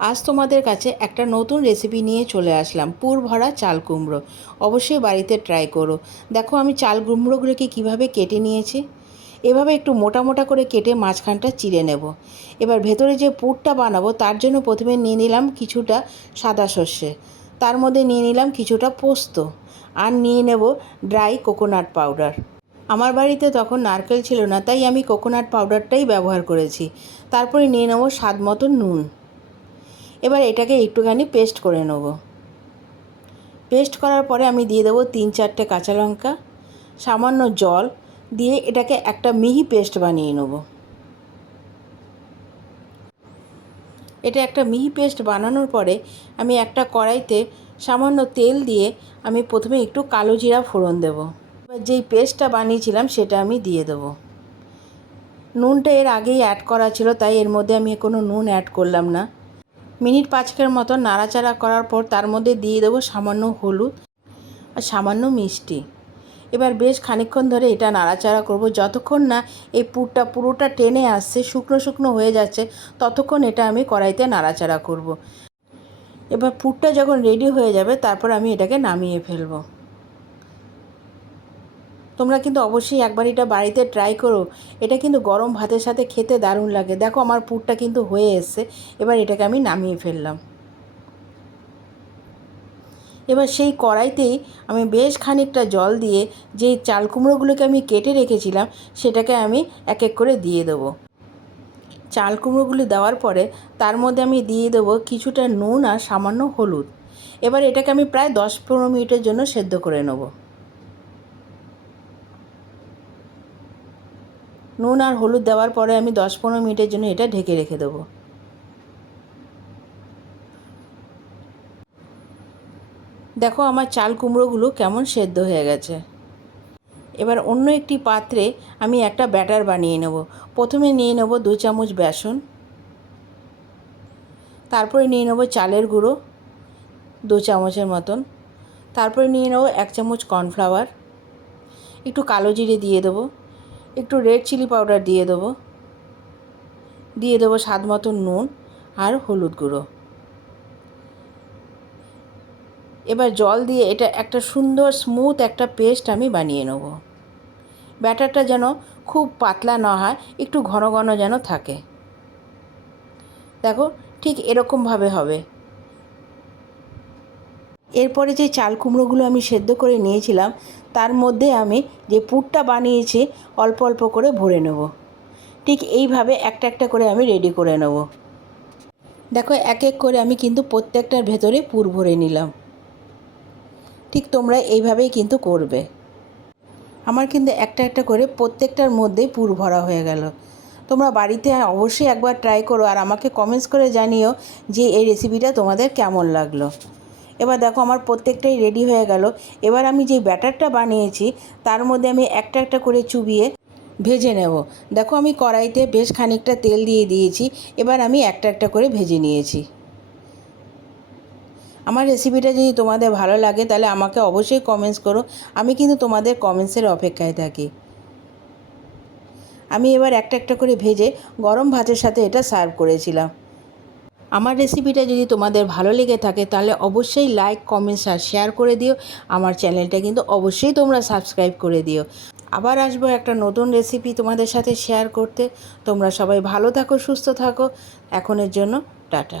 আজ তোমাদের কাছে একটা নতুন রেসিপি নিয়ে চলে আসলাম, পুর ভরা চাল কুমড়ো। অবশ্যই বাড়িতে ট্রাই করো। দেখো আমি চাল কুমড়োগুলোকে কীভাবে কেটে নিয়েছি। এভাবে একটু মোটা মোটা করে কেটে মাঝখানটা চিড়ে নেব। এবার ভেতরে যে পুরটা বানাবো তার জন্য প্রথমে নিয়ে নিলাম কিছুটা সাদা সর্ষে, তার মধ্যে নিয়ে নিলাম কিছুটা পোস্ত, আর নিয়ে নেব ড্রাই কোকোনাট পাউডার। আমার বাড়িতে তখন নারকেল ছিল না, তাই আমি কোকোনাট পাউডারটাই ব্যবহার করেছি। তারপরে নিয়ে নেব স্বাদ মতো নুন। এবার এটাকে একটুখানি পেস্ট করে নেব। পেস্ট করার পরে আমি দিয়ে দেবো 3-4টে কাঁচা লঙ্কা, সামান্য জল দিয়ে এটাকে একটা মিহি পেস্ট বানিয়ে নেব। এটা একটা মিহি পেস্ট বানানোর পরে আমি একটা কড়াইতে সামান্য তেল দিয়ে আমি প্রথমে একটু কালো জিরা ফোড়ন দেব। এবার যেই পেস্টটা বানিয়েছিলাম সেটা আমি দিয়ে দেবো। নুনটা এর আগেই অ্যাড করা ছিল, তাই এর মধ্যে আমি কোনো নুন অ্যাড করলাম না। মিনিট 5 মতো নাড়াচাড়া করার পর তার মধ্যে দিয়ে দেবো সামান্য হলুদ আর সামান্য মিষ্টি। এবার বেশ খানিকক্ষণ ধরে এটা নাড়াচাড়া করব, যতক্ষণ না এই পুরটা পুরোটা টেনে আসছে, শুকনো শুকনো হয়ে যাচ্ছে, ততক্ষণ এটা আমি কড়াইতে নাড়াচাড়া করব। এবার পুরটা যখন রেডি হয়ে যাবে তারপর আমি এটাকে নামিয়ে ফেলবো। তোমরা কিন্তু অবশ্যই একবার এটা বাড়িতে ট্রাই করো। এটা কিন্তু গরম ভাতের সাথে খেতে দারুণ লাগে। দেখো আমার পুরটা কিন্তু হয়ে এসছে। এবার এটাকে আমি নামিয়ে ফেললাম। এবার সেই কড়াইতেই আমি বেশ খানিকটা জল দিয়ে যেই চাল কুমড়োগুলোকে আমি কেটে রেখেছিলাম সেটাকে আমি এক এক করে দিয়ে দেবো। চাল কুমড়োগুলি দেওয়ার পরে তার মধ্যে আমি দিয়ে দেবো কিছুটা নুন আর সামান্য হলুদ। এবার এটাকে আমি প্রায় 10-15 মিনিটের জন্য সেদ্ধ করে নেব। নুন আর হলুদ দেওয়ার পরে আমি 10-15 মিনিটের জন্য এটা ঢেকে রেখে দেবো। দেখো আমার চাল কুমড়োগুলো কেমন সেদ্ধ হয়ে গেছে। এবার অন্য একটি পাত্রে আমি একটা ব্যাটার বানিয়ে নেব। প্রথমে নিয়ে নেব 2 চামচ বেসন, তারপরে নিয়ে নেব চালের গুঁড়ো 2 চামচের মতন, তারপরে নিয়ে নেব 1 চামচ কর্নফ্লাওয়ার, একটু কালো জিরে দিয়ে দেবো, একটু রেড চিলি পাউডার দিয়ে দেবো স্বাদ মতো নুন আর হলুদ গুঁড়ো। এবার জল দিয়ে এটা একটা সুন্দর স্মুথ একটা পেস্ট আমি বানিয়ে নেব। ব্যাটারটা যেন খুব পাতলা না হয়, একটু ঘন ঘন যেন থাকে। দেখো ঠিক এরকমভাবে হবে। এরপরে যে চাল কুমড়োগুলো আমি সেদ্ধ করে নিয়েছিলাম তার মধ্যে আমি যে পুরটা বানিয়েছি অল্প অল্প করে ভরে নেব। ঠিক এইভাবে একটা একটা করে আমি রেডি করে নেব। দেখো এক এক করে আমি কিন্তু প্রত্যেকটার ভেতরে পুর ভরে নিলাম। ঠিক তোমরা এইভাবেই কিন্তু করবে। আমার কিন্তু একটা একটা করে প্রত্যেকটার মধ্যেই পুর ভরা হয়ে গেল। তোমরা বাড়িতে অবশ্যই একবার ট্রাই করো আর আমাকে কমেন্টস করে জানিও যে এই রেসিপিটা তোমাদের কেমন লাগলো। এবার দেখো আমার প্রত্যেকটাই রেডি হয়ে গেল। এবার আমি যে ব্যাটারটা বানিয়েছি তার মধ্যে আমি একটা একটা করে চুবিয়ে ভেজে নেব। দেখো আমি কড়াইতে বেশ খানিকটা তেল দিয়ে দিয়েছি। এবার আমি একটা একটা করে ভেজে নিয়েছি। আমার রেসিপিটা যদি তোমাদের ভালো লাগে তাহলে আমাকে অবশ্যই কমেন্টস করো। আমি কিন্তু তোমাদের কমেন্টসের অপেক্ষায় থাকি। আমি এবার একটা একটা করে ভেজে গরম ভাতের সাথে এটা সার্ভ করেছিলাম। আমার রেসিপিটা যদি তোমাদের ভালো লেগে থাকে তাহলে অবশ্যই লাইক, কমেন্টস আর শেয়ার করে দিও। আমার চ্যানেলটা কিন্তু অবশ্যই তোমরা সাবস্ক্রাইব করে দিও। আবার আসবো একটা নতুন রেসিপি তোমাদের সাথে শেয়ার করতে। তোমরা সবাই ভালো থাকো, সুস্থ থাকো। এখনের জন্য টাটা।